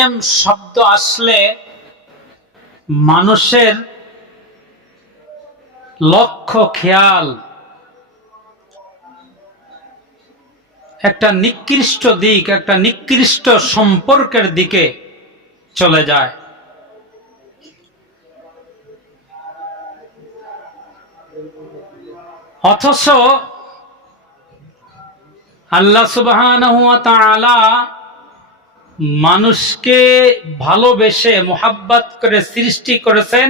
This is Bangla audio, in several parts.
প্রেম শব্দ আসলে মানুষের লক্ষ্য খেয়াল একটা নিকৃষ্ট দিক, একটা নিকৃষ্ট সম্পর্কের দিকে চলে যায়। অথচ আল্লাহ সুবহানাহু ওয়া তাআলা মানুষকে ভালোবেসে মোহাব্বত করে সৃষ্টি করেছেন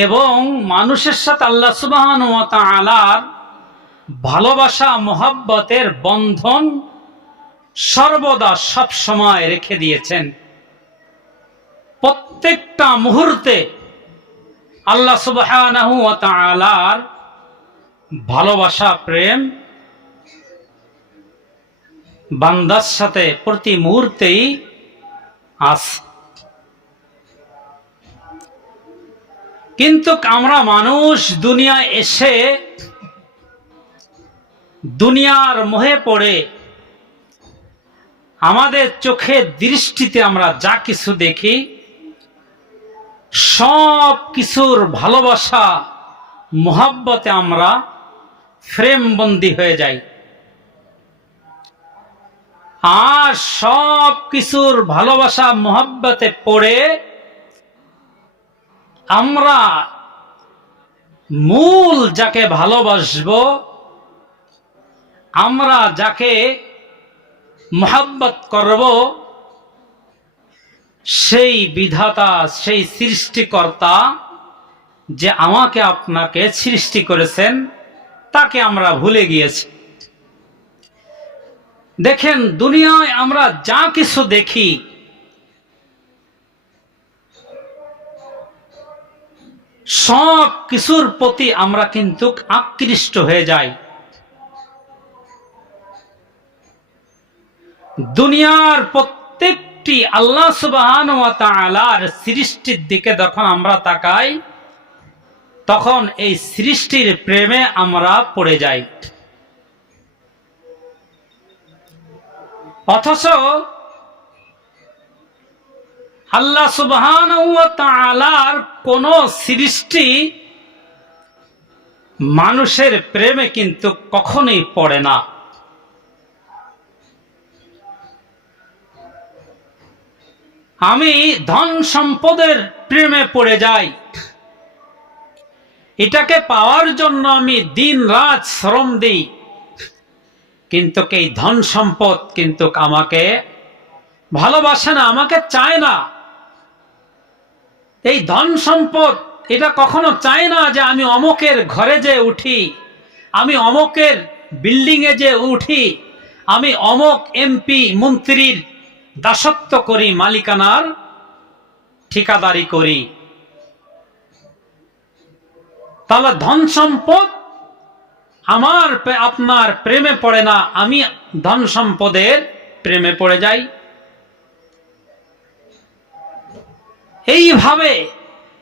এবং মানুষের সাথে আল্লাহ সুবহানাহু ওয়া তাআলার ভালোবাসা মোহাব্বতের বন্ধন সর্বদা সব সময় রেখে দিয়েছেন। প্রত্যেকটা মুহূর্তে আল্লাহ সুবহানাহু ওয়া তাআলার ভালোবাসা প্রেম বান্দার সাথে প্রতি মুহূর্তেই আছে। কিন্তু আমরা মানুষ দুনিয়ায় এসে দুনিয়ার মোহে পড়ে আমাদের চোখের দৃষ্টিতে আমরা যা কিছু দেখি সব কিছুর ভালোবাসা মোহাব্বতে আমরা ফ্রেমবন্দি হয়ে যাই, আর সব কিছুর ভালোবাসা মোহাব্বতে পড়ে আমরা মূল যাকে ভালোবাসবো, আমরা যাকে মোহাব্বত করব, সেই বিধাতা, সেই সৃষ্টিকর্তা যে আমাকে আপনাকে সৃষ্টি করেছেন তাকে আমরা ভুলে গিয়েছি। দেখেন, দুনিয়ায় আমরা যা কিছু দেখি সব কিছুর প্রতি আমরা কিন্তু আকৃষ্ট হয়ে যাই। দুনিয়ার প্রত্যেকটি আল্লাহ সুবহানাহু ওয়া তাআলার সৃষ্টির দিকে যখন আমরা তাকাই তখন এই সৃষ্টির প্রেমে আমরা পড়ে যাই। অথচ আল্লাহ সুবহানাহু ওয়া তাআলার কোন সৃষ্টি মানুষের প্রেমে কিন্তু কখনোই পড়ে না। আমি ধন সম্পদের প্রেমে পড়ে যাই, এটাকে পাওয়ার জন্য আমি দিন রাত শ্রম দিই, কিন্তু এই ধন সম্পদ কিন্তু আমাকে ভালোবাসে না, আমাকে চায় না। এই ধন সম্পদ এটা কখনো চায় না যে আমি অমুকের ঘরে যে উঠি, আমি অমুকের বিল্ডিং এ যে উঠি, আমি অমুক এমপি মন্ত্রীর দাসত্ব করি, মালিকানার ঠিকাদারি করি। তাহলে ধন সম্পদ আমার আপনার প্রেমে পড়ে না, আমি ধন সম্পদের প্রেমে পড়ে যাই। এইভাবে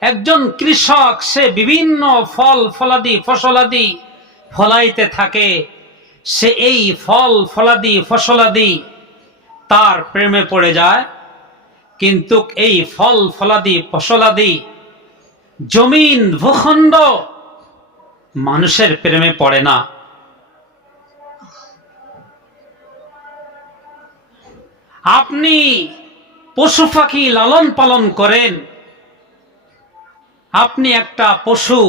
একজন কৃষক সে বিভিন্ন ফল ফলাদি ফসলাদি ফলাইতে থাকে, সে এই ফল ফলাদি ফসলাদি তার প্রেমে পড়ে যায়, কিন্তু এই ফল ফলাদি ফসলাদি জমিন ভূখণ্ড মানুষের প্রেমে পড়ে না। আপনি পশু পাখি লালন পালন করেন, আপনি একটা পশু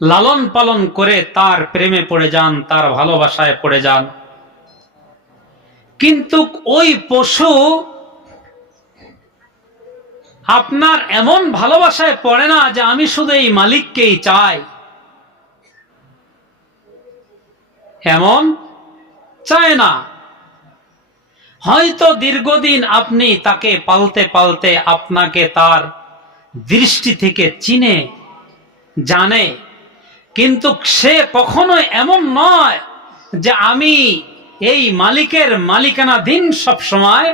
লালন পালন করে তার প্রেমে পড়ে যান, তার ভালোবাসায় পড়ে যান, কিন্তু ওই পশু আপনার এমন ভালোবাসায় পড়ে না যে আমি শুধু এই মালিককেই চাই, এমন চায় না। হয়তো দীর্ঘদিন আপনি তাকে পালতে পালতে আপনাকে তার দৃষ্টি থেকে চিনে জানে, কিন্তু সে কখনো এমন নয় যে আমি এই মালিকের মালিকানাধীন সব সময়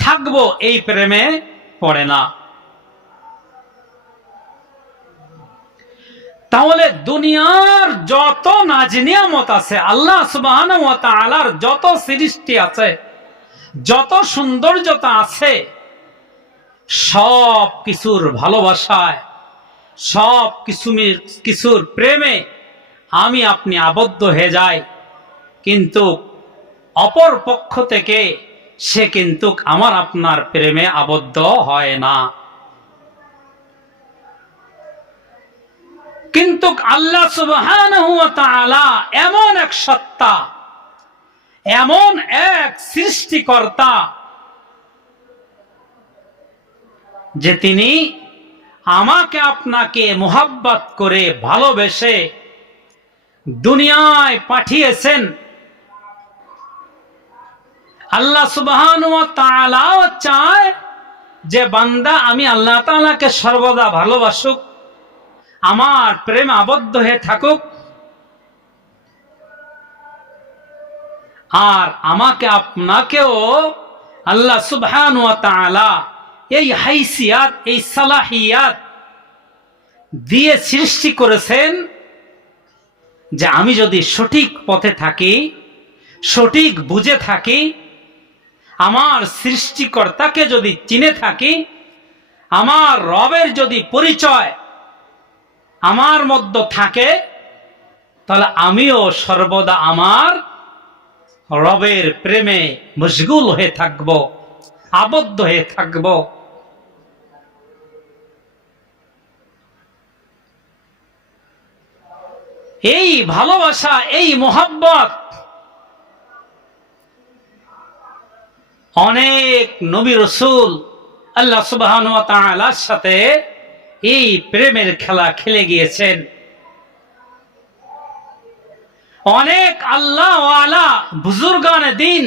থাকবো, এই প্রেমে পড়ে না। তাহলে দুনিয়ার যত নাজ নিয়ামত আছে, আল্লাহ সুবহানাহু ওয়া তাআলার যত সৃষ্টি আছে, যত সৌন্দর্যতা আছে সব কিছুর ভালোবাসায়, সব কিছুর প্রেমে আমি আপনি আবদ্ধ হয়ে যাই, কিন্তু অপর পক্ষ থেকে সে কিন্তু আমার আপনার প্রেমে আবদ্ধ হয় না। কিন্তু আল্লাহ সুবহানাহু ওয়া তাআলা এমন এক সত্তা, এমন এক সৃষ্টিকর্তা যে তিনি আমাকে আপনাকে মোহাব্বত করে ভালোবেসে দুনিয়ায় পাঠিয়েছেন। আল্লাহ সুবহানাহু ওয়া তাআলা চায় যে বান্দা আমি আল্লাহ তাআলাকে সর্বদা ভালোবাসুক, আমার প্রেম আবদ্ধ হয়ে থাকুক, আর আমাকে আপনাকেও আল্লাহ সুবহানাহু ওয়া তাআলা এই হাইসিয়াত, এই সালাহিয়াত দিয়ে সৃষ্টি করেছেন যে আমি যদি সঠিক পথে থাকি, সঠিক বুঝে থাকি, আমার সৃষ্টিকর্তাকে যদি চিনে থাকি, আমার রবের যদি পরিচয় আমার মধ্যে থাকে, তাহলে আমিও সর্বদা আমার রবের প্রেমে মশগুল হয়ে থাকব, আবদ্ধ হয়ে থাকব। এই ভালোবাসা, এই মোহাব্বত অনেক নবী রাসূল আল্লাহ সুবহানাহু ওয়া তাআলার সাথে এই প্রেমের খেলা খেলে গিয়েছেন। অনেক আল্লাহ ওয়ালা বুজুর্গানে দ্বীন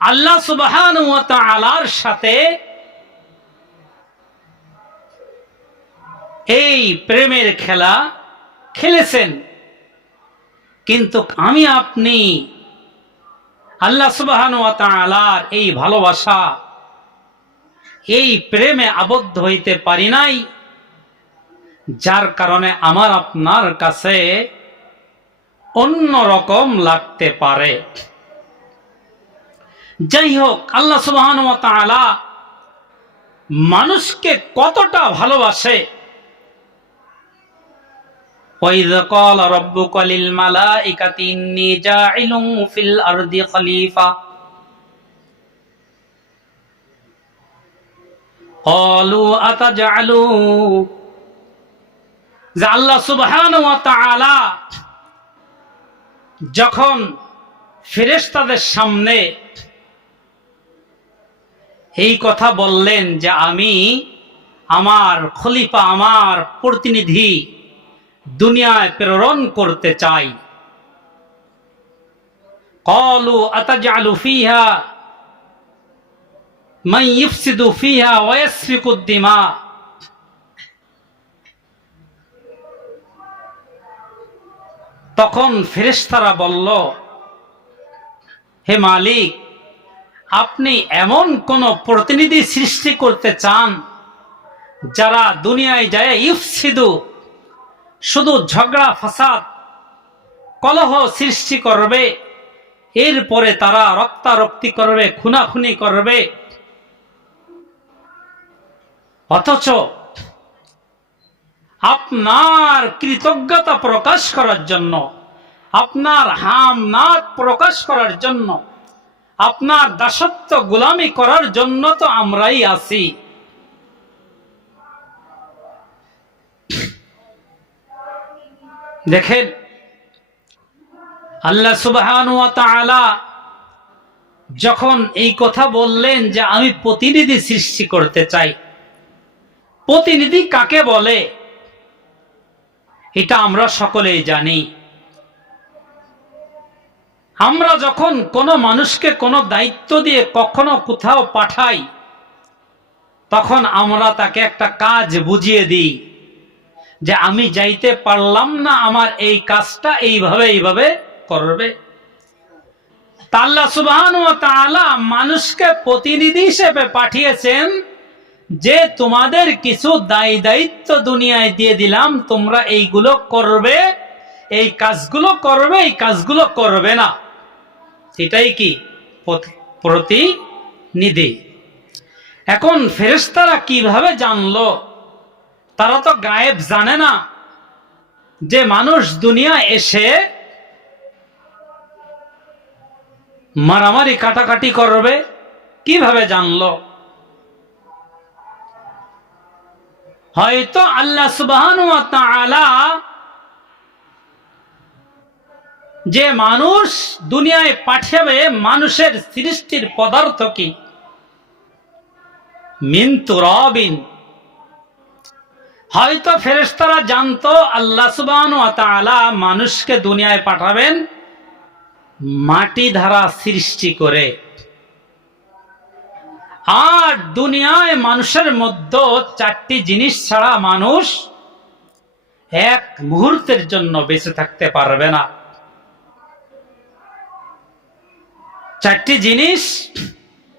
আল্লাহ সুবহানাহু ওয়া তাআলার সাথে এই প্রেমের খেলা খেলেছেন। কিন্তু আমি আপনি আল্লাহ সুবহানাহু ওয়া তাআলার এই ভালোবাসা, এই প্রেমে আবদ্ধ হইতে পারি নাই, যার কারণে আমার আপনার কাছে অন্য রকম লাগতে পারে। যাই হোক, আল্লাহ সুবহানাহু ওয়া তাআলা মানুষকে কতটা ভালোবাসে। وَإِذْ قَالَ رَبُّكَ لِلْمَلَائِكَةِ إِنِّي جَاعِلٌ فِي الْأَرْضِ خَلِيفَةً قَالُوا أَتَجْعَلُ যে আল্লাহ সুবহানাহু ওয়া তাআলা যখন ফেরেশতাদের সামনে এই কথা বললেন যে আমি আমার খলিফা, আমার প্রতিনিধি দুনিয়ায় প্রেরণ করতে চাই, ক্বালু আতাজআলু ফিহা মান ইফসিদু ফিহা ওয়া ইয়াসফিকুদ দিমা, তখন ফেরেশতারা বলল, হে মালিক, আপনি এমন কোন প্রতিনিধি সৃষ্টি করতে চান যারা দুনিয়ায় যায় ইফসিদু, শুধু ঝগড়া ফাসাদ কলহ সৃষ্টি করবে, এরপরে তারা রক্তারক্তি করবে, খুনাখুনি করবে, অথচ আপনার কৃতজ্ঞতা প্রকাশ করার জন্য, আপনার হামনাত প্রকাশ করার জন্য, আপনার দাসত্ব গোলামি করার জন্য তো আমরাই আছি। দেখেন, আল্লাহ সুবহানাহু ওয়া তাআলা যখন এই কথা বললেন যে আমি প্রতিনিধি সৃষ্টি করতে চাই, প্রতিনিধি কাকে বলে এটা আমরা সকলেই জানি। আমরা যখন কোনো মানুষকে কোনো দায়িত্ব দিয়ে কখনো কোথাও পাঠাই, তখন আমরা তাকে একটা কাজ বুঝিয়ে দিই যে আমি যাইতে পারলাম না, আমার এই কাজটা এইভাবে করবে। আল্লাহ সুবহানাহু ওয়া তাআলা মানুষকে প্রতিনিধি হিসেবে পাঠিয়েছেন যে তোমাদের কিছু দায়িত্ব দুনিয়ায় দিয়ে দিলাম, তোমরা এইগুলো করবে, এই কাজগুলো করবে, এই কাজগুলো করবে না। এটাই কি প্রতিনিধি। এখন ফেরেশতারা কিভাবে জানলো? তারা তো গায়েব জানে না যে মানুষ দুনিয়া এসে মারামারি কাটাকাটি করবে। কিভাবে জানলো? হয়তো আল্লাহ সুবহানাহু ওয়া তাআলা যে মানুষ দুনিয়ায় পাঠাবে, মানুষের সৃষ্টির পদার্থ কি? মিন তুরাবিন। হয়তো ফেরেশতারা জানতো আল্লাহ সুবহানাহু ওয়া তাআলা মানুষকে দুনিয়ায় পাঠাবেন মাটি দ্বারা সৃষ্টি করে। আর দুনিয়ায় মানুষের মধ্যে চারটি জিনিস ছাড়া মানুষ এক মুহূর্তের জন্য বেঁচে থাকতে পারবে না। চারটি জিনিস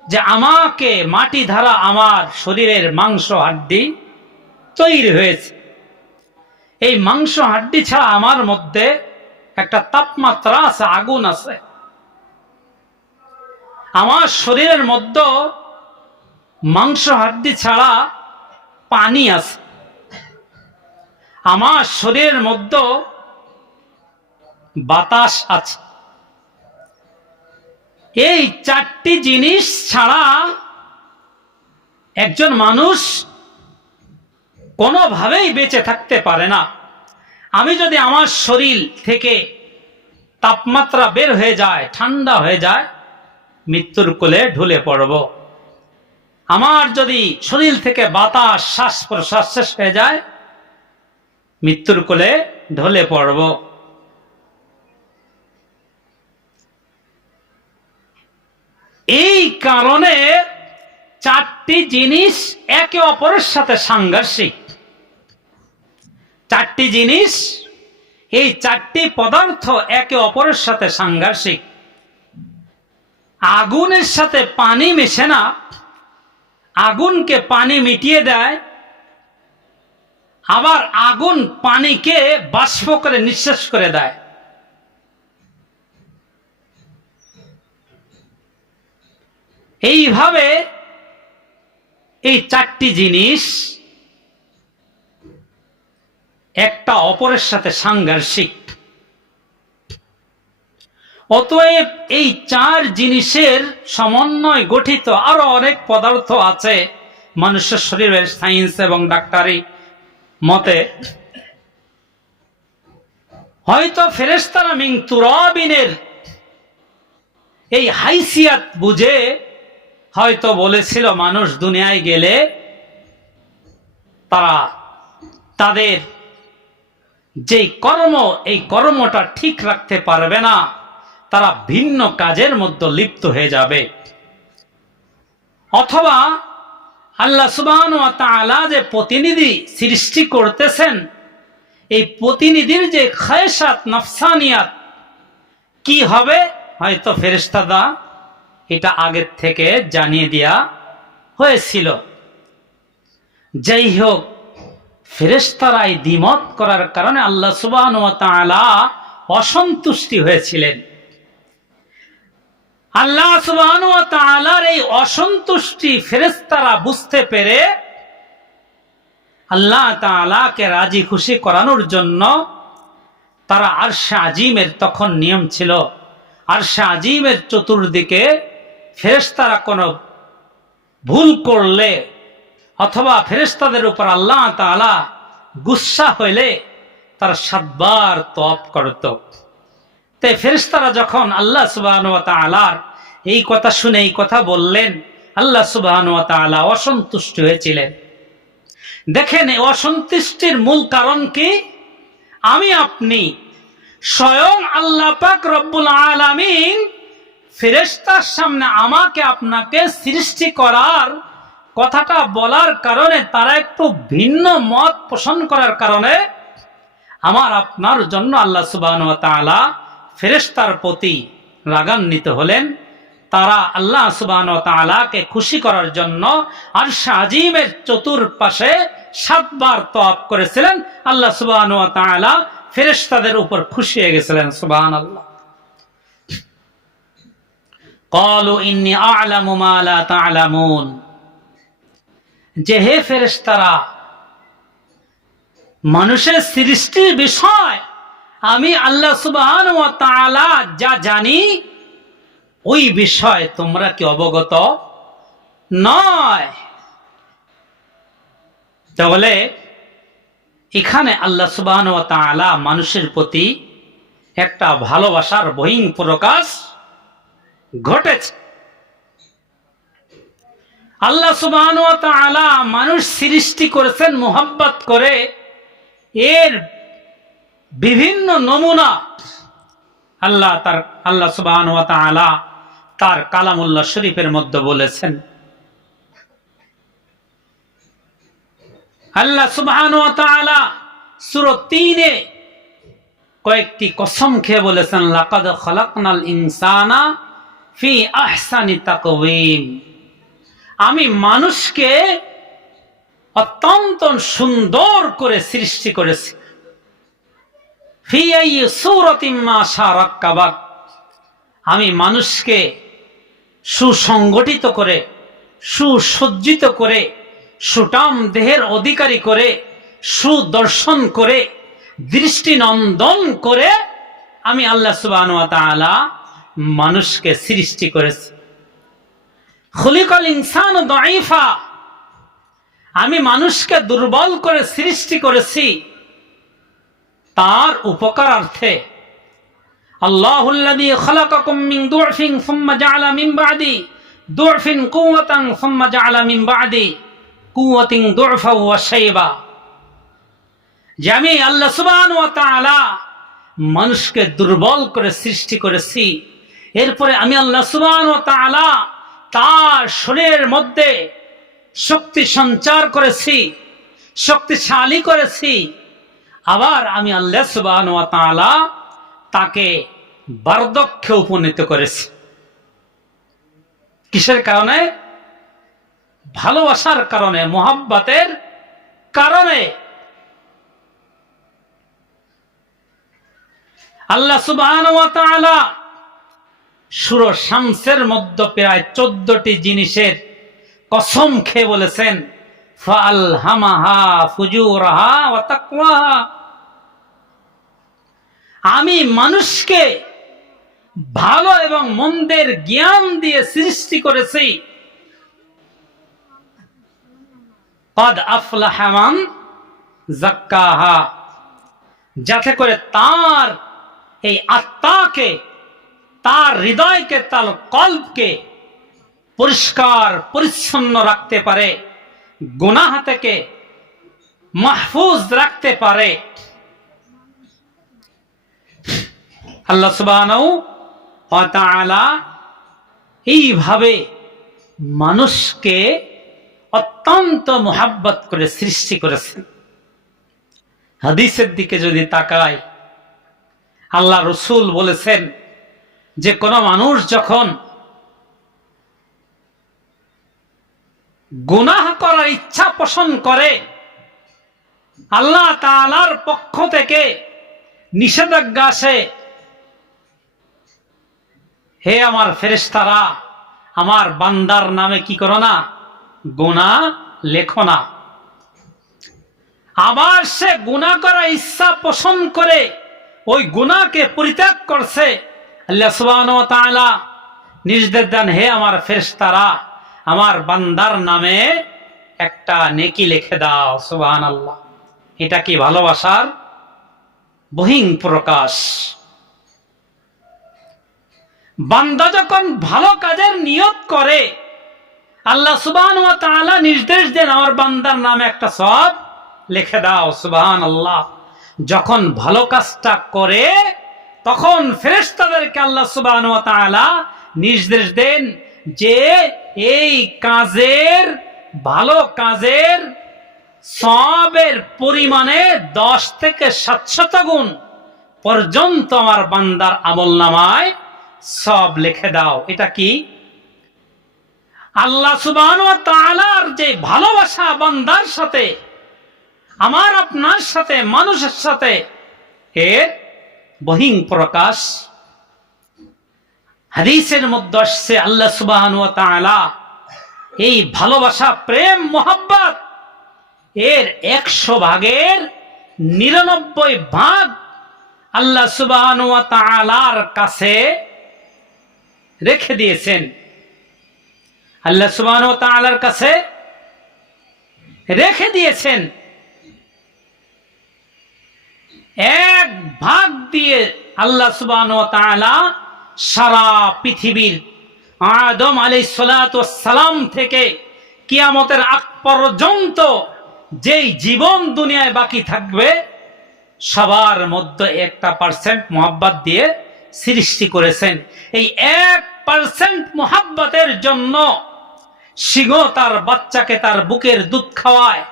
যে আমাকে মাটি দ্বারা আমার শরীরের মাংস হাড্ডি তৈরি হয়েছে, এই মাংস হাড্ডি ছাড়া আমার মধ্যে একটা তাপমাত্রা আছে, আগুন আছে। আমার শরীরের মধ্যে মাংস হাড্ডি ছাড়া পানি আছে। আমার শরীরের মধ্যে বাতাস আছে। এই চারটি জিনিস ছাড়া একজন মানুষ কোনোভাবেই বেঁচে থাকতে পারে না। আমি যদি আমার শরীর থেকে তাপমাত্রা বের হয়ে যায়, ঠান্ডা হয়ে যায়, মৃত্যুর কোলে ঢলে পড়ব। আমার যদি শরীর থেকে বাতাস, শ্বাস প্রশ্বাস শেষ হয়ে যায়, মৃত্যুর কোলে ঢলে পড়ব। এই কারণে চারটি জিনিস একে অপরের সাথে সাংঘর্ষিক। চারটি জিনিস, এই চারটি পদার্থ একে অপরের সাথে সাংঘর্ষিক। আগুনের সাথে পানি মেশে না, আগুনকে পানি মিটিয়ে দেয়, আবার আগুন পানিকে বাষ্প করে নিঃশেষ করে দেয়। এইভাবে এই চারটি জিনিস একটা অপরের সাথে সাংঘর্ষিক। অতএব এই চার জিনিসের সমন্বয় গঠিত আরো অনেক পদার্থ আছে মানুষের শরীরের, সায়েন্স এবং ডাক্তারি মতে। হয়তো ফেরেশতারা মিন তুরাবিনের এই হাইসিয়াত বুঝে হয়তো বলেছিল মানুষ দুনিয়ায় গেলে তারা তাদের যেই কর্ম, এই কর্মটা ঠিক রাখতে পারবে না, তারা ভিন্ন কাজের মধ্যে লিপ্ত হয়ে যাবে। অথবা আল্লাহ সুবহানাহু ওয়া তাআলা যে প্রতিনিধি সৃষ্টি করতেছেন, এই প্রতিনিধির যে খায়সাত নফসানিয়াত কি হবে, হয়তো ফেরেশতারা এটা আগের থেকে জানিয়ে দেয়া হয়েছিল। যাই হোক, ফেরেশতারাই দ্বিমত করার কারণে আল্লাহ সুবহানাহু ওয়া তাআলা অসন্তুষ্টি হয়েছিলেন। আল্লাহ সুবহানাহু ওয়া তাআলার এই অসন্তুষ্টি ফেরেশতারা বুঝতে পেরে আল্লাহ তাআলাকে রাজি খুশি করানোর জন্য তারা আরশে আজিমের, তখন নিয়ম ছিল আরশে আজিমের চতুর্দিকে ফেরেশতারা কোনো ভুল করলে অথবা ফেরেশতাদের উপর আল্লাহ তাআলা গুসা হইলে তারা 7 বার তওয়াব করত। তাই ফেরেশতারা যখন আল্লাহ সুবহানাহু ওয়া তাআলার এই কথা শুনে এই কথা বললেন, আল্লাহ সুবহানাহু ওয়া তাআলা অসন্তুষ্ট হয়েছিলেন। দেখেন, এই অসন্তুষ্টির মূল কারণ কি? আমি আপনি স্বয়ং আল্লাহ পাক রব্বুল আলামিন ফেরেশতার সামনে আমাকে আপনাকে সৃষ্টি করার কথাটা বলার কারণে, তারা একটু ভিন্ন মত পোষণ করার কারণে আমার আপনার জন্য আল্লাহ সুবহানাহু ওয়া তাআলা ফেরেশতার প্রতি রাগান্বিত হলেন। তারা আল্লাহ সুবহানাহু ওয়া তাআলাকে খুশি করার জন্য আরশে আজিমের চতুর্পাশে 7 বার তওয়াব করেছিলেন। আল্লাহ সুবহানাহু ওয়া তাআলা ফেরেশতাদের উপর খুশি হয়ে গেছিলেন। সুবহানাল্লাহ। ক্বালু ইন্নী আ'লামু মা লা তা'লামুন, যে হে ফেরেশতারা, মানুষের সৃষ্টির বিষয় আমি আল্লাহ সুবহানাহু ওয়া তাআলা যা জানি ওই বিষয় তোমরা কি অবগত নয়? তাহলে এখানে আল্লাহ সুবহানাহু ওয়া তাআলা মানুষের প্রতি একটা ভালোবাসার বহিঃপ্রকাশ ঘটেছে। আল্লাহ সুবহানাহু ওয়া তাআলা মানুষ সৃষ্টি করেছেন মোহাব্বত করে। এর বিভিন্ন নমুনা আল্লাহ সুবহানাহু ওয়া তাআলা তার কালামুল্লাহ শরীফের মধ্যে বলেছেন। আল্লাহ সুবহানাহু ওয়া তাআলা সূরা ৩-এ কয়েকটি কসম খেয়ে বলেছেন, লাকাদ খালাকনাল ইনসানা ফি আহসানি তাকওয়িম, আমি মানুষকে অত্যন্ত সুন্দর করে সৃষ্টি করেছি। ফি আইয়ি সূরাতিন মা শাআ রাক্কাবাক, আমি মানুষকে সুসংগঠিত করে, সুসজ্জিত করে, সুঠাম দেহের অধিকারী করে, সুদর্শন করে, দৃষ্টিনন্দন করে আমি আল্লাহ সুবহানাহু ওয়া তাআলা মানুষকে সৃষ্টি করেছি। খুলিকাল ইনসানু দাঈফা, আমি মানুষকে দুর্বল করে সৃষ্টি করেছি তার উপকারার্থে। আল্লাহুল্লাযী খালাকাকুম মিন দু'ফিন সুম্মা জাআলা মিন বা'দি দু'ফিন কুওয়াতান সুম্মা জাআলা মিন বা'দি কুওয়াতিন দু'ফা ওয়া শাইবা, যে আমি আল্লাহ সুবহানাহু ওয়া তাআলা মানুষকে দুর্বল করে সৃষ্টি করেছি, এরপরে আমি আল্লাহ সুবহানাহু ওয়া তাআলা তার শরীরের মধ্যে শক্তি সঞ্চার করেছি, শক্তিশালী করেছি। আবার আমি আল্লাহ সুবহানাহু ওয়া তাআলা তাকে বার্ধক্যে উপনীত করেছি। কিসের কারণে? ভালোবাসার কারণে, মোহাব্বতের কারণে। আল্লাহ সুবহানাহু ওয়া তাআলা সূরা শামসের মধ্যে প্রায় 14টি জিনিসের কসম খেয়ে বলেছেন, ফাআলহামাহা ফুজুরাহা ওয়া তাকওয়াহা, আমি মানুষকে ভালো এবং মন্দের জ্ঞান দিয়ে সৃষ্টি করেছি। ক্বাদ আফলাহা মান যাক্কাহা, যাতে করে তার এই আত্মাকে, তার হৃদয়কে, তার কল্পকে পরিষ্কার পরিচ্ছন্ন রাখতে পারে, গুনাহ থেকে মাহফুজ রাখতে পারে। আল্লাহ সুবহানাহু ওয়া তাআলা এইভাবে মানুষকে অত্যন্ত মোহাব্বত করে সৃষ্টি করেছেন। হাদিসের দিকে যদি তাকাই, আল্লাহ রাসূল বলেছেন যে কোন মানুষ যখন গুনাহ করার ইচ্ছা পোষণ করে, আল্লাহ তাআলার পক্ষ থেকে নিষেধাজ্ঞা আসে, হে আমার ফেরেশতারা, আমার বান্দার নামে কি করো না, গুনাহ লেখো না। আবার সে গুনাহ করার ইচ্ছা পোষণ করে ওই গুনাহকে পরিত্যাগ করছে, আল্লাহ সুবহানাহু ওয়া তাআলা নির্দেশ দেন, হে আমার ফেরেশতারা, আমার বান্দার নামে একটা নেকি লিখে দাও। সুবহানাল্লাহ। এটা কি ভালোবাসার বহিঃপ্রকাশ? বান্দা যখন ভালো কাজের নিয়ত করে, আল্লাহ সুবহানাহু ওয়া তাআলা নির্দেশ দেন, আমার বান্দার নামে একটা সওয়াব লিখে দাও। সুবহানাল্লাহ। যখন ভালো কাজটা করে তখন ফেরেশতাদেরকে আল্লাহ সুবহানাহু ওয়া তাআলা নির্দেশ দেন যে এই কাজের, ভালো কাজের সওয়াবের পরিমাণে 10 থেকে 700 গুণ পর্যন্ত আমার বান্দার আমলনামায় সওয়াব লিখে দাও। এটা কি? আল্লাহ সুবহানাহু ওয়া তাআলার যে ভালোবাসা বান্দার সাথে, আমার আপনার সাথে, মানুষের সাথে, এর বহিঃপ্রকাশ। হাদিসের মধ্যে আসছে আল্লাহ সুবহানাহু ওয়া তাআলা এই ভালোবাসা, প্রেম, মোহাব্বত এর 100 ভাগের 99 ভাগ আল্লাহ সুবহানাহু ওয়া তাআলার কাছে রেখে দিয়েছেন। আল্লাহ সুবহানাহু ওয়া তাআলার কাছে রেখে দিয়েছেন। 1 ভাগ দিয়ে আল্লাহ সুবহানাহু ওয়া তাআলা সারা পৃথিবীর আদম আলাইহিস সালাতু ওয়াস সালাম থেকে কিয়ামতের আগ পর্যন্ত যেই জীবন দুনিয়ায় বাকি থাকবে সবার মধ্যে 1% মোহাব্বত দিয়ে সৃষ্টি করেছেন। এই 1% মোহাব্বতের জন্য সিংহ তার বাচ্চাকে তার বুকের দুধ খাওয়ায়,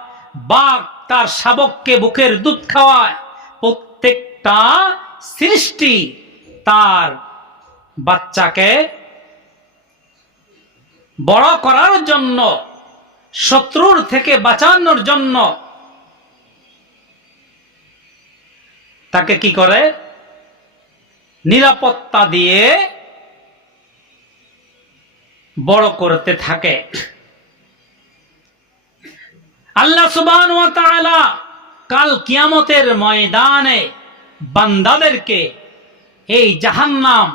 বাঘ তার শাবককে বুকের দুধ খাওয়ায়। প্রত্যেকটা সৃষ্টি তার বাচ্চাকে বড় করার জন্য, শত্রুর থেকে বাঁচানোর জন্য তাকে কি করে? নিরাপত্তা দিয়ে বড় করতে থাকে। আল্লাহ সুবহানাহু ওয়া তাআলা কাল কিয়ামতের ময়দানে বান্দাদেরকে এই জাহান্নাম,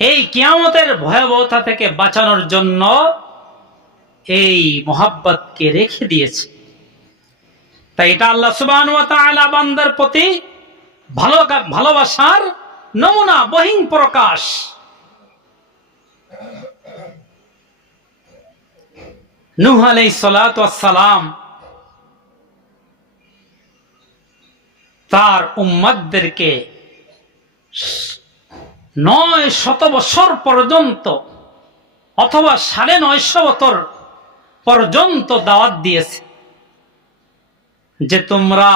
এই কিয়ামতের ভয়াবহতা থেকে বাঁচানোর জন্য এই মোহাব্বতকে রেখে দিয়েছে। তাই এটা আল্লাহ সুবহানাহু ওয়া তাআলা বান্দার প্রতি ভালোবাসার নমুনা, বহিঃপ্রকাশ। নূহ আলাইহিস সালাতু ওয়াস সালাম তার উম্মতদেরকে 900 বছর পর্যন্ত অথবা 950 বছর পর্যন্ত দাওয়াত দিয়েছে যে তোমরা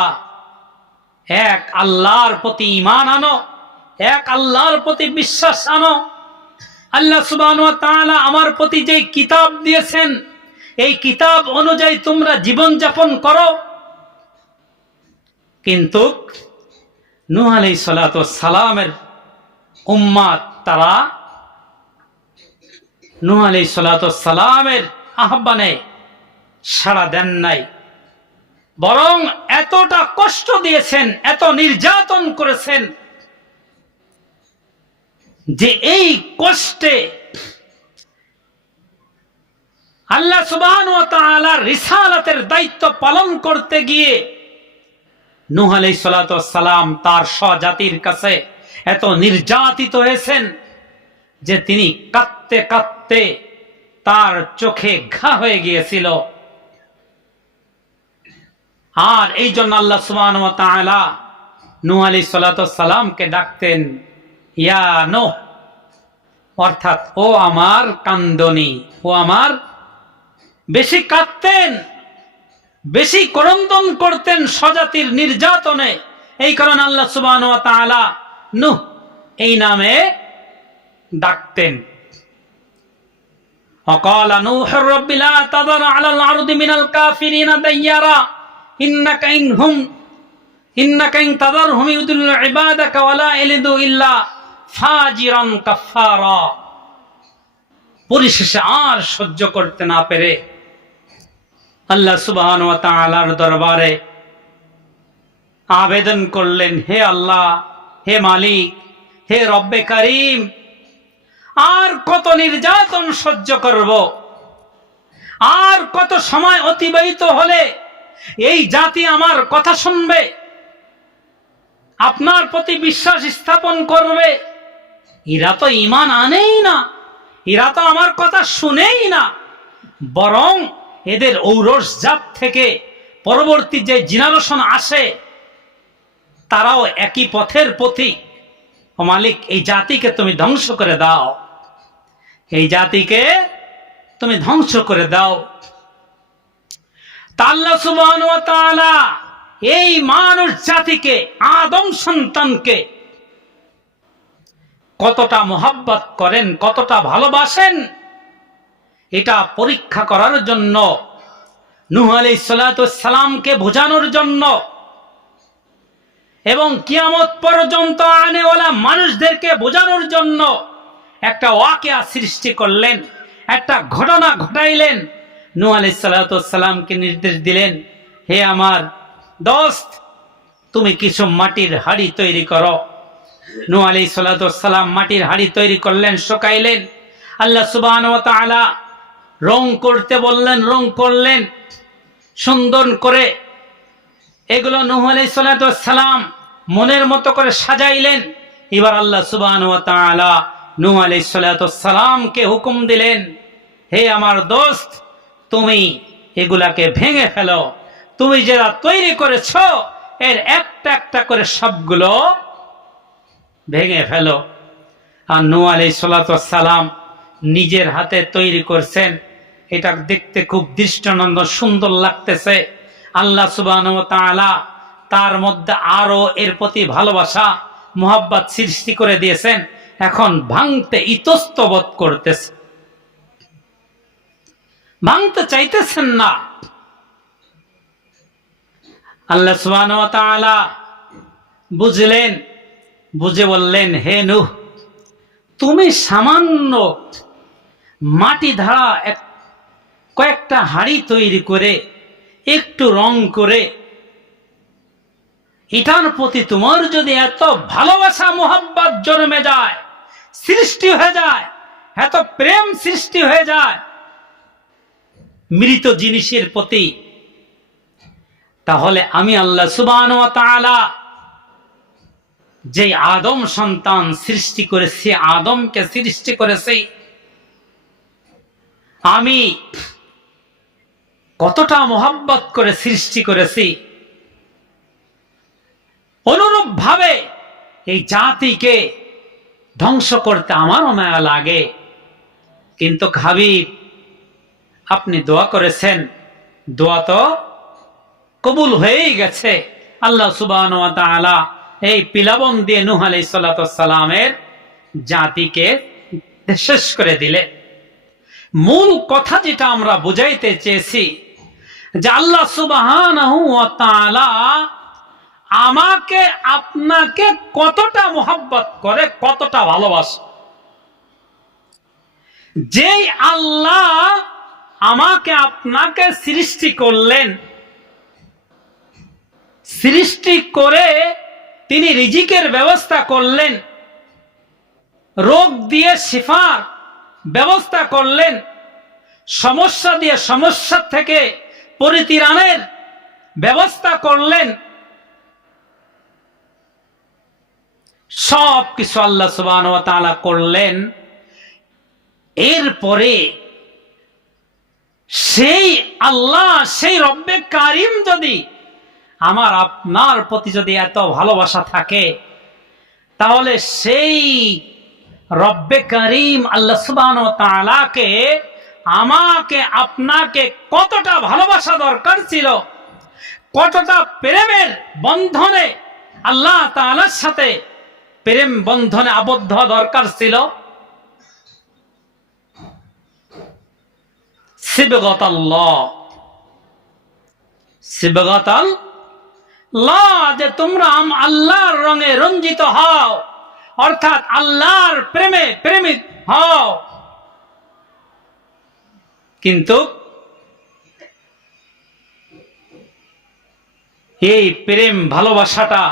এক আল্লাহর প্রতি ঈমান আনো, এক আল্লাহর প্রতি বিশ্বাস আনো। আল্লাহ সুবহানাহু ওয়া তাআলা আমার প্রতি যে কিতাব দিয়েছেন এই কিতাব অনুযায়ী তোমরা জীবন যাপন করো। কিন্তু নূহ আলাইহিস সালাতু ওয়াস সালামের উম্মত তারা নূহ আলাইহিস সালাতু ওয়াস সালামের আহ্বানে সাড়া দেন নাই, বরং এতটা কষ্ট দিয়েছেন, এত নির্যাতন করেছেন যে এই কষ্টে আল্লাহ সুবহানাহু ওয়া তাআলার রিসালাতের দায়িত্ব পালন করতে গিয়ে নূহ আলাইহিস সালাতু ওয়াস সালাম তার স্বজাতির কাছে এত নির্যাতিত হয়েছেন যে তিনি কাঁদতে কাঁদতে তার চোখে ঘা হয়ে গিয়েছিল। আর এই জন্য আল্লাহ সুবহানাহু ওয়া তাআলা নূহ আলাইহিস সালাতু ওয়াস সালামকে ডাকতেন ইয়া নূহ, অর্থাৎ ও আমার কান্দনি, ও আমার। বেশি কাঁদতেন, বেশি ক্রন্দন করতেন স্বজাতির নির্যাতনে। এই কারণে আল্লাহ সুবহানাহু ওয়া তাআলা নূহ এই নামে ডাকতেন। وقال نوح رب لا تذر على الأرض من الكافرين ديارا إنك إن تذرهم يضلوا عبادك ولا يلدوا إلا فاجرا كفارا। পরিশেষে আর সহ্য করতে না পেরে আল্লাহ সুবহানাহু ওয়া তাআলার দরবারে আবেদন করলেন, হে আল্লাহ, হে মালিক, হে রব্বে কারীম, আর কত নির্যাতন সহ্য করব? আর কত সময় অতিবাহিত হলে এই জাতি আমার কথা শুনবে, আপনার প্রতি বিশ্বাস স্থাপন করবে? এরা তো ঈমান আনেই না, এরা তো আমার কথা শুনেই না, বরং এদের ঔরস জাত থেকে পরবর্তী যে জেনারেশন আসে তারাও একই পথের পথিক। ও মালিক, এই জাতিকে তুমি ধ্বংস করে দাও, এই জাতিকে তুমি ধ্বংস করে দাও। তা আল্লাহ সুবহানাহু ওয়া তাআলা এই মানুষ জাতিকে, আদম সন্তানকে কতটা মোহাব্বত করেন, কতটা ভালোবাসেন, এটা পরীক্ষা করার জন্য, নূহ আলাইহিস সালাতু ওয়াস সালামকে বোঝানোর জন্য এবং কিয়ামত পর্যন্ত আনেওয়ালা মানুষদেরকে বোঝানোর জন্য একটা ওয়াকিয়া সৃষ্টি করলেন, একটা ঘটনা ঘটাইলেন। নূহ আলাইহিস সালামকে নির্দেশ দিলেন, হে আমার দোস্ত, তুমি কিছু মাটির হাড়ি তৈরি করো। নূহ আলাইহিস সালাম মাটির হাড়ি তৈরি করলেন, শুকাইলেন। আল্লাহ সুবহানাহু ওয়া তাআলা রং করতে বললেন, রং করলেন সুন্দর করে। এগুলো নূহ আলাইহিস সালাম মনের মতো করে সাজাইলেন। এবার আল্লাহ সুবহানাহু ওয়া তাআলা নূহ আলাইহিস সালামকে হুকুম দিলেন, হে আমার দোস্ত, তুমি এগুলাকে ভেঙে ফেলো। তুমি যেটা তৈরি করেছো এর একটা একটা করে সবগুলো ভেঙে ফেলো। আর নূহ আলাইহিস সালাম নিজের হাতে তৈরি করছেন। এটা দেখতে খুব দৃষ্টানন্দন সুন্দর লাগতেছে। আল্লাহ সুবহানাহু ওয়া তাআলা তার মধ্যে আরো এর প্রতি ভালোবাসা মুহাব্বত সৃষ্টি করে দিয়েছেন। এখন ভাঙতে ইতস্ত বোধ করতেছে, ভাঙতে চাইতেছেন না। আল্লাহ সুবহানাহু ওয়া তাআলা বুঝলেন, বুঝে বললেন, হে নূহ, তুমি সামান্য মাটি ধারা কয়েকটা হাড়ি তৈরি করে একটু রং করে এটার প্রতি তোমার যদি এত ভালোবাসা মুহাব্বত জন্মে যায়, সৃষ্টি হয়ে যায়, এত প্রেম সৃষ্টি হয়ে যায় মৃত জিনিসের প্রতি, তাহলে আমি আল্লাহ সুবহানাহু ওয়া তাআলা যে আদম সন্তান সৃষ্টি করেছি, আদমকে সৃষ্টি করেছি, আমি কতটা মুহাব্বত করে সৃষ্টি করেছি, অনুরূপ ভাবে এই জাতিকে ধ্বংস করতে আমারও মায়া লাগে। কিন্তু হাবিব, আপনি দোয়া করেছেন, দোয়া তো কবুল হয়েই গেছে। আল্লাহ সুবহানাহু ওয়া তাআলা এই পিলাবন দিয়ে নূহ আলাইহিস সালামের জাতিকে শেষ করে দিলে। মূল কথা যেটা আমরা বুঝাইতে চেয়েছি যে আল্লাহ সুবহানাহু ওয়া তাআলা আমাকে আপনাকে কতটা মুহাব্বত করে, কতটা ভালোবাসে। যেই আল্লাহ আমাকে আপনাকে সৃষ্টি করলেন, সৃষ্টি করে তিনি রিজিকের ব্যবস্থা করলেন, রোগ দিয়ে শিফার ব্যবস্থা করলেন, সমস্যা দিয়ে সমস্যা থেকে পরিত্রাণের ব্যবস্থা করলেন, সব কিছু আল্লাহ সুবহানাহু ওয়া তাআলা করলেন। এরপরে সেই আল্লাহ, সেই রব্বে কারিম যদি আমার আপনার প্রতি যদি এত ভালোবাসা থাকে, তাহলে সেই রব্বে কারিম আল্লাহ সুবহানাহু ওয়া তাআলাকে আমাকে আপনাকে কতটা ভালোবাসা দরকার ছিল, কতটা প্রেমের বন্ধনে আল্লাহ তাআলার সাথে প্রেম বন্ধনে আবদ্ধ দরকার ছিল। সিবগাতাল্লাহ, সিবগাতাল্লাহ, যে তোমরা আল্লাহর রঙে রঞ্জিত হও, অর্থাৎ আল্লাহর প্রেমে প্রেমিক হও। কিন্তু এই প্রেম ভালোবাসাটা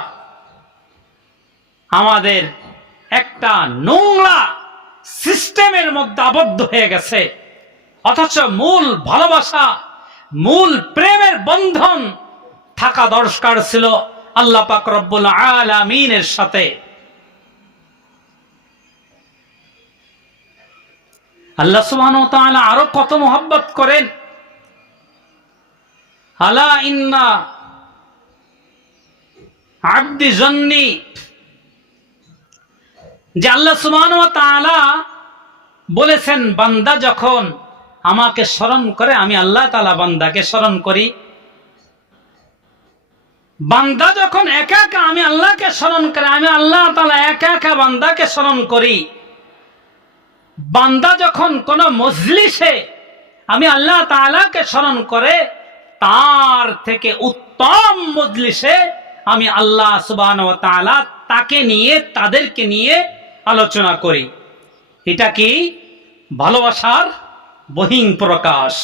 আমাদের একটা নোংরা সিস্টেমের মধ্যে আবদ্ধ হয়ে গেছে। অথচ মূল ভালোবাসা, মূল প্রেমের বন্ধন থাকা দরকার ছিল আল্লাহ পাক রব্বুল আলামিনের সাথে। আল্লাহ সুবহানাহু ওয়া তাআলা আরো কত মুহাব্বত করেন। আলা ইন্না আবদি জন্নি, যে আল্লাহ সুবহানাহু ওয়া তাআলা বলেছেন, বান্দা যখন আমাকে স্মরণ করে, আমি আল্লাহ তাআলা বান্দাকে স্মরণ করি। বান্দা যখন একা একা আমি আল্লাহকে স্মরণ করে, আমি আল্লাহ তাআলা একা একা বান্দাকে স্মরণ করি। বান্দা যখন কোন মজলিসে আমি আল্লাহ তাআলাকে স্মরণ করে, তার থেকে উত্তম মজলিসে আমি আল্লাহ সুবহানাহু ওয়া তাআলা তাকে নিয়ে তাদেরকে নিয়ে আলোচনা করি। এটা কি ভালোবাসার বহিঃপ্রকাশ।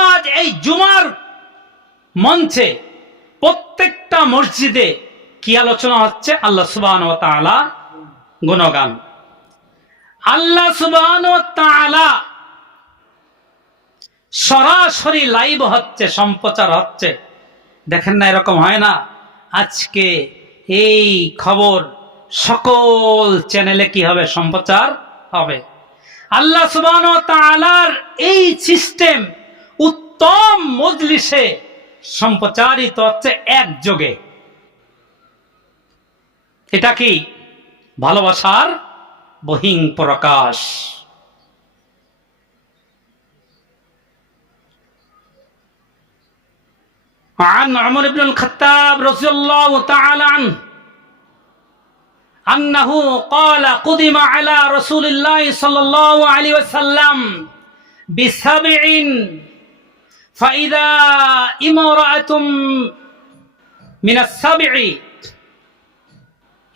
আজ এই জুমার মঞ্চে প্রত্যেকটা মসজিদে কি আলোচনা হচ্ছে? আল্লাহ সুবহানাহু ওয়া তাআলা গুণগান। আল্লাহ সুবহানাহু ওয়া তাআলা সরাসরি লাইভ হচ্ছে, সম্প্রচার হচ্ছে। দেখেন না, এরকম হয় না? আজকে এই খবর সকল চ্যানেলে কি হবে? সম্প্রচার হবে। আল্লাহ সুবহানাহু ওয়া তাআলার এই সিস্টেম উত্তম মজলিসে সম্প্রচারিত হচ্ছে একযোগে। এটা কি ভালোবাসার বহিঃপ্রকাশ। عن عمر بن الخطاب رضي الله تعالى عنه أنه قال قدم على رسول الله صلى الله عليه وسلم بسبع فإذا امرأة من السبع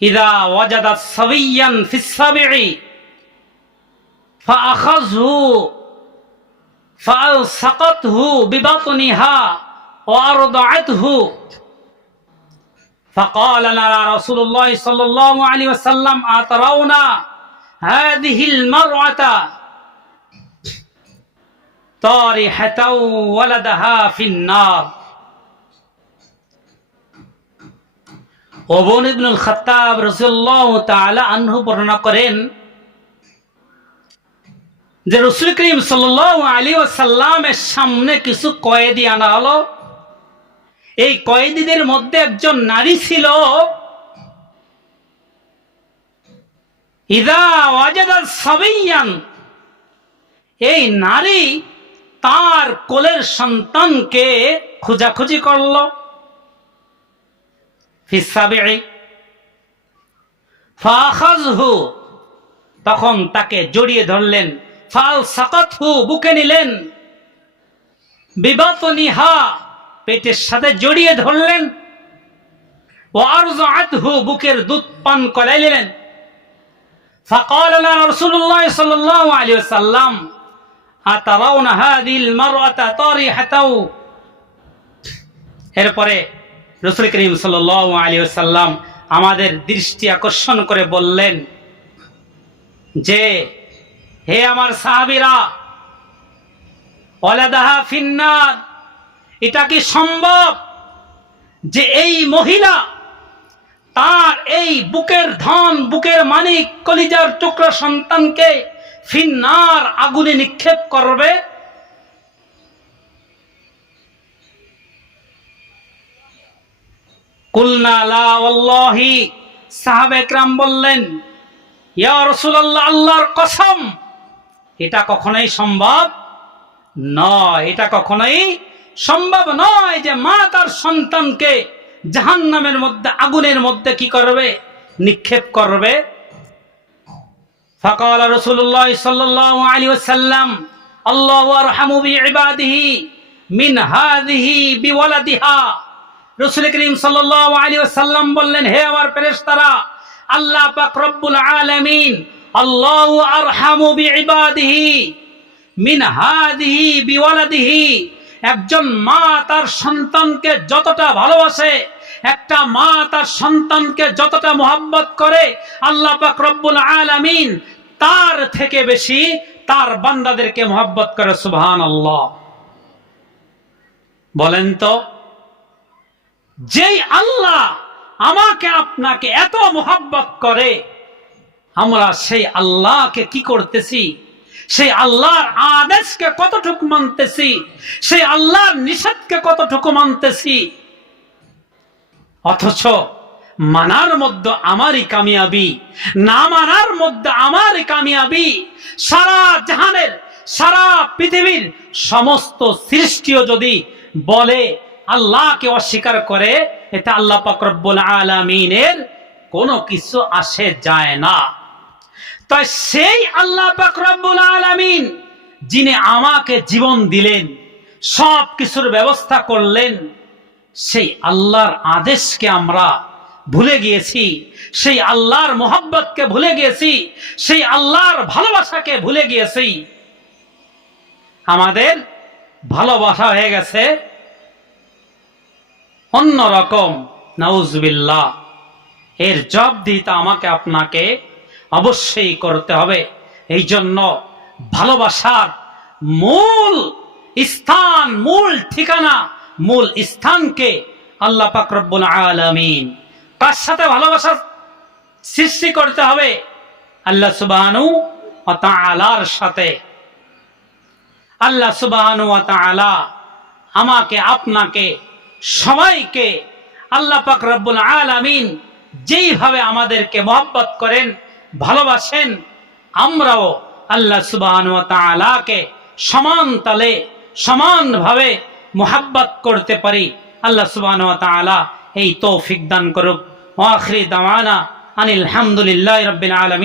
إذا وجدت صبيا في السبع فأخذه فألصقته ببطنها وأرضعته فقال لنا رسول الله صلى الله عليه وسلم أترون هذه المرأة طارحة ولدها في النار। ওমর ইবনুল খাত্তাব রাদিয়াল্লাহু তাআলা আনহু বর্ণনা করেন যে রাসূল করিম সাল্লাল্লাহু আলাইহি ওয়াসাল্লামের সামনে কিছু কয়েদি আনা হলো। এই কয়েদিদের মধ্যে একজন নারী ছিল। ইযা ওয়াজাদাত সাবিয়ান, এই নারী তার কোলের সন্তানকে খোঁজাখুঁজি করলো। ফিসাবি'i ফাখাযহু, তখন তাকে জড়িয়ে ধরলেন। ফালসাকাতহু, বুকে নিলেন। বিবাতনিহা, পেটের সাথে জড়িয়ে ধরলেন। ওয়ারযাআতহু, বুকের দুধ পান করাইলেন। ফাকাল লানা রাসূলুল্লাহ সাল্লাল্লাহু আলাইহি ওয়াসাল্লাম আতারাউনা হাযিল মারআতা তারিহাতাও। এরপরে রাসূল করিম সাল্লাল্লাহু আলাইহি ওয়াসাল্লাম আমাদের দৃষ্টি আকর্ষণ করে বললেন যে, হে আমার সাহাবীরা, ওয়ালাদাহা ফিন্নার, এটা কি সম্ভব যে এই মহিলা তার এই বুকের ধন, বুকের মানিক, কলিজার টুকরা সন্তানকে ফিন্নার, আগুনে নিক্ষেপ করবে? কুলনা লা ওয়াল্লাহি, সাহাবা একরাম বললেন, ইয়া রাসূলুল্লাহ, আল্লাহর কসম, এটা কখনোই সম্ভব নয়। এটা কখনোই সম্ভব নয় যে মা তার সন্তানকে জাহান্নামের মধ্যে, আগুনের মধ্যে কি করবে? নিক্ষেপ করবে। ফাকাল রাসূলুল্লাহ সাল্লাল্লাহু আলাইহি ওয়াসাল্লাম আল্লাহু আরহামু বিইবাদিহি মিন হাযিহি বিওয়ালাদিহা। রাসূল করিম সাল্লাল্লাহু আলাইহি ওয়াসাল্লাম বললেন, হে আমার ফেরেশতারা, আল্লাহ পাক রব্বুল আলামিন আল্লাহু আরহামু বিইবাদিহি মিন হাযিহি বিওয়ালাদিহি। একজন মা তার সন্তানকে যতটা ভালোবাসে, একটা মা তার সন্তানকে যতটা মোহাব্বত করে, আল্লাহ পাক রব্বুল আলামিন তার থেকে বেশি তার বান্দাদেরকে মোহাব্বত করে। সুবহানাল্লাহ। বলেন তো, যেই আল্লাহ আমাকে আপনাকে এত মোহাব্বত করে, আমরা সেই আল্লাহকে কি করতেছি? সেই আল্লাহর আদেশকে কতটুকু মানতেছি? সেই আল্লাহর নিষেধকে কতটুকু মানতেছি? অথচ মানার মধ্যে আমারই কামিয়াবি, না মানার মধ্যে আমারই কামিয়াবি। সারা জাহানের, সারা পৃথিবীর সমস্ত সৃষ্টিও যদি বলে আল্লাহকে অস্বীকার করে, এটা আল্লাহ পাক রব্বুল আলামিনের কোনো কিছু আসে যায় না। তাই সেই আল্লাহ পাক রব্বুল আলামিন যিনি আমাকে জীবন দিলেন, সব কিছুর ব্যবস্থা করলেন, সেই আল্লাহর আদেশকে আমরা ভুলে গিয়েছি, সেই আল্লাহর মোহাব্বতকে ভুলে গিয়েছি, সেই আল্লাহর ভালোবাসাকে ভুলে গিয়েছি। আমাদের ভালোবাসা হয়ে গেছে অন্যরকম। নাউজুবিল্লাহ। এর জবাবদিহিতা আমাকে আপনাকে অবশ্যই করতে হবে। এই জন্য ভালোবাসার মূল স্থান, মূল ঠিকানা, মূল স্থানকে আল্লাহ পাক রব্বুল আলামিন তার সাথে ভালোবাসা সৃষ্টি করতে হবে আল্লাহ সুবহানাহু ওয়া তাআলার সাথে। আল্লাহ সুবহানাহু ওয়া তাআলা আমাকে আপনাকে সবাইকে আল্লাহ পাক রব্বুল আলামিন যেইভাবে আমাদেরকে মহব্বত করেন, ভালোবাসেন, আমরাও আল্লাহ সুবহানাহু ওয়া তাআলাকে সমান তালে সমানভাবে মহব্বত করতে পারি। আল্লাহ সুবহানাহু ওয়া তাআলা এই তৌফিক দান করুক। ওয়া আখিরি দাওয়ানা আনিল হামদুলিল্লাহি রাব্বিল আলামিন।